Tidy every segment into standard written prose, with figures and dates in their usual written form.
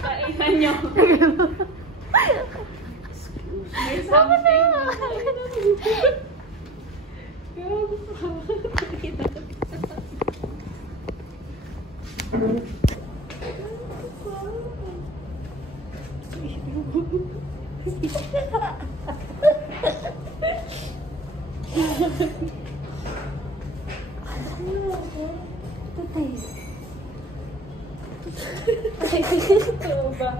Kainan nyo. May something. Ito ba?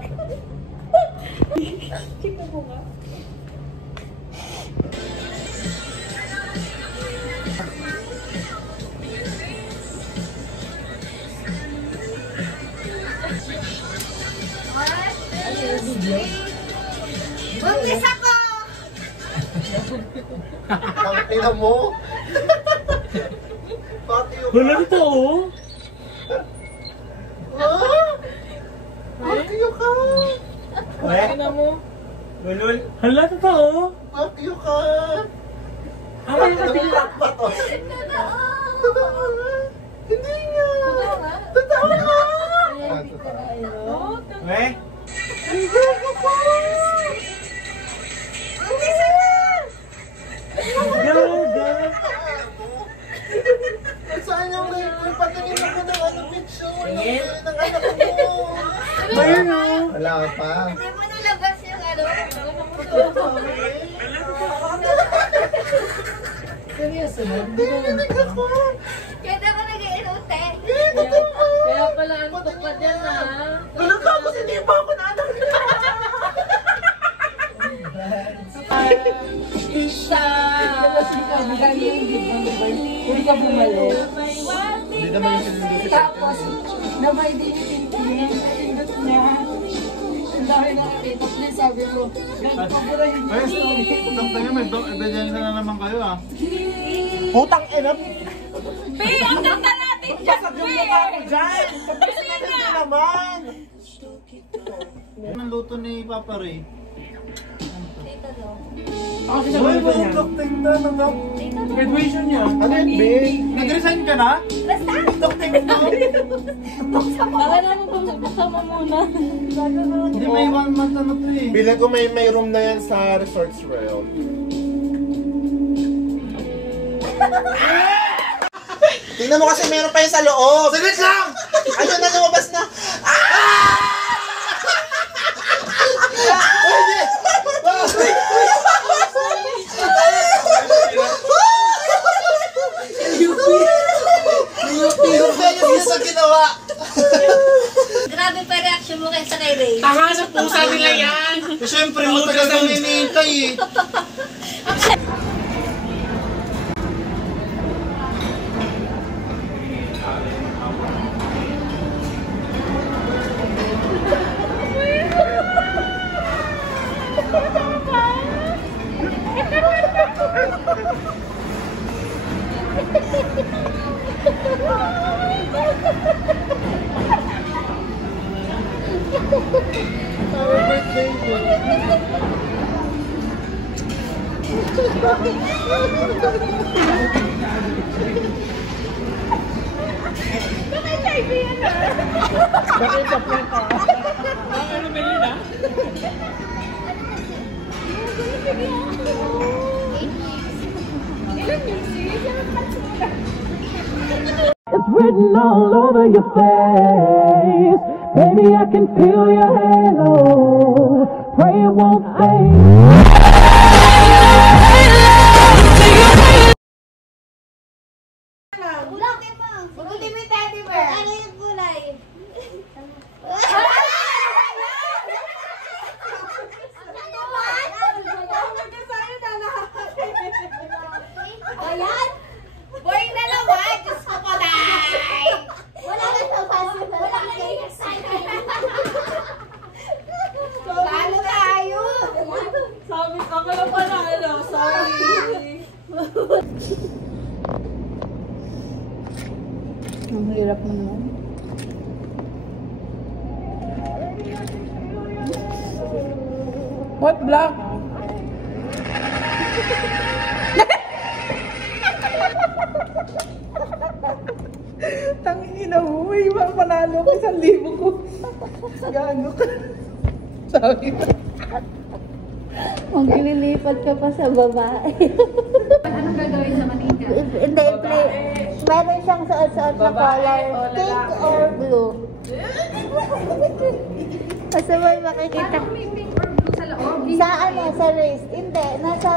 Chika mo nga. Buntis ako! Ang ina mo? Pati yung... Wala nito oh! Pati yung ka! Ina mo? Lulul? Hala totoo? Pati yung ka! Ay, natila! Totoo nga! Hindi nga! Totoo nga! Weh? Saan yung rifle? Patingin ako ng ano picture ng anak mo. Ayun o. Wala pa. Hindi mo nalabas yung ano? Seryoso na? Hindi narinig ako. Kaya naman nag-iinote. Kaya pala ang tukad yan ha. Wala ka ako, hindi pa ako na anak niya. Isa! Hindi ka bumalik. Hindi naman yung sinunod. Tapos, nabay din yung pintin. Pindot niya. Ang dami nakakita. Then sabi ko, ganito ko lang yung story. Putang tayo, may ebidensya na naman kayo ah. Putang ina! Pe, ang ganda natin dyan, Basag yung mukha ko dyan! Bili Ano na! naman? Anong luto ni Papa Ray? Ako siya ganito niya. Tingnan naman. Graduation niya. Ano yun, babe? Nag-resign ka na? Basta! Baka naman pagpapasa mo muna. Hindi, may 1 month ano to eh. Bilang ko may room na yan sa Resorts World. Tingnan mo kasi meron pa yun sa loob. Saglit lang! Ayun na, lumabas na. Yung kanya sa ginawa. Grabe pa reaction mo kaysa kay Ray. Tanga sa pusa nila yan. Siyempre, matagal kami hinihintay eh. Happy birthday mo. Bakit sa planta? Ano ba yun ah? It's written all over your face. Baby, I can feel your halo. Pray it won't fade. Kulay mo. Buti mo yung teddy bear. Ano yung kulay? Ayan? Boy na lang ba? Diyos ko po, day! Wala na sa passive. Wala na yung excited. Talo tayo! What black? Tangina mo, may panalo ko 1,000 ko. Gago ka. Sabi ko. Maglilipat ka pa sa babae. Anong gagawin sa Manila? Hindi, play. Meron siyang suot-suot na color. Pink or blue. Basta may makikita. May pink or blue sa loob? Sa ano? Sa wrist. Hindi. Nasa...